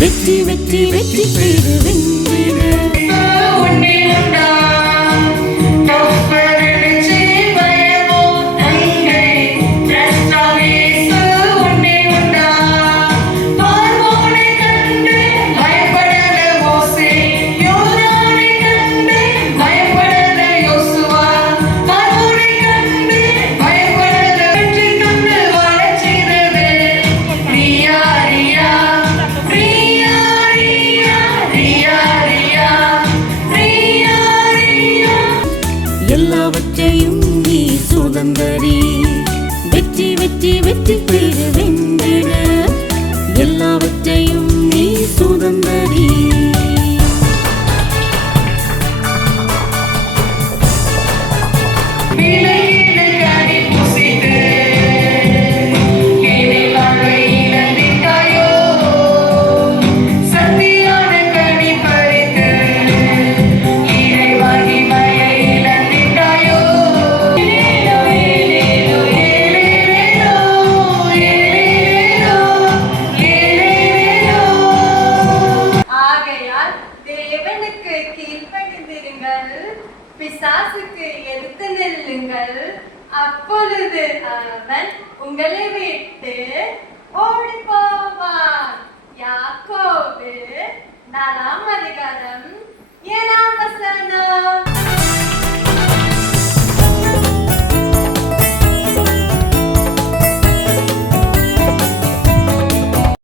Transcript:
வெற்றி வெற்றி வெற்றி பெறு வென்றிடு எல்லாவற்றையும் நீ சுதந்தரி வெற்றி வெற்றி வெற்றி பெறு வென்றிட எல்லாவற்றையும் நீ சுதந்தரி பிசாசுக்கு எதிர்த்து நில்லுங்கள், அப்பொழுது அவன் உங்களை விட்டு ஓடிப்போ